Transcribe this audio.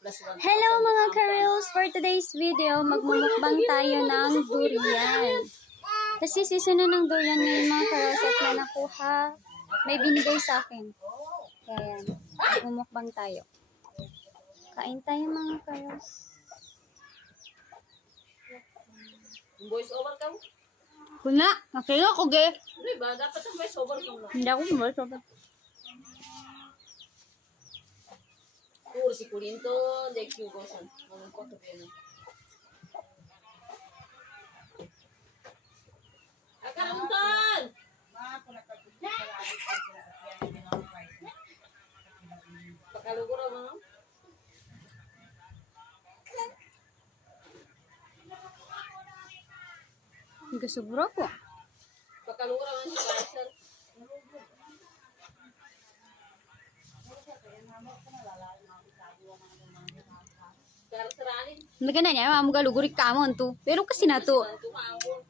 Hello mga ka-reels! For today's video, magmumukbang tayo ng durian. Kasi season na ng durian ngayon mga ka-reels at may nakuha, may binigay sa akin. Kaya yan, magmumukbang tayo. Kain tayo mga ka-reels. Voice over ka mo? Kuna, nakaya ko ge. Hindi ba? Dapat ang voice over ka mo. Hindi ako sumasobra. Puro si Kulinto, de Cugosan. Anong ko to peno? Akaramutan! Pakalugura mo no? Hindi sobra po. Pakalugura mo si Kaisal. Karasaranin. Hindi ka na niya, mamugalugurik ka mo to. Pero kasi na to. Tumaawon.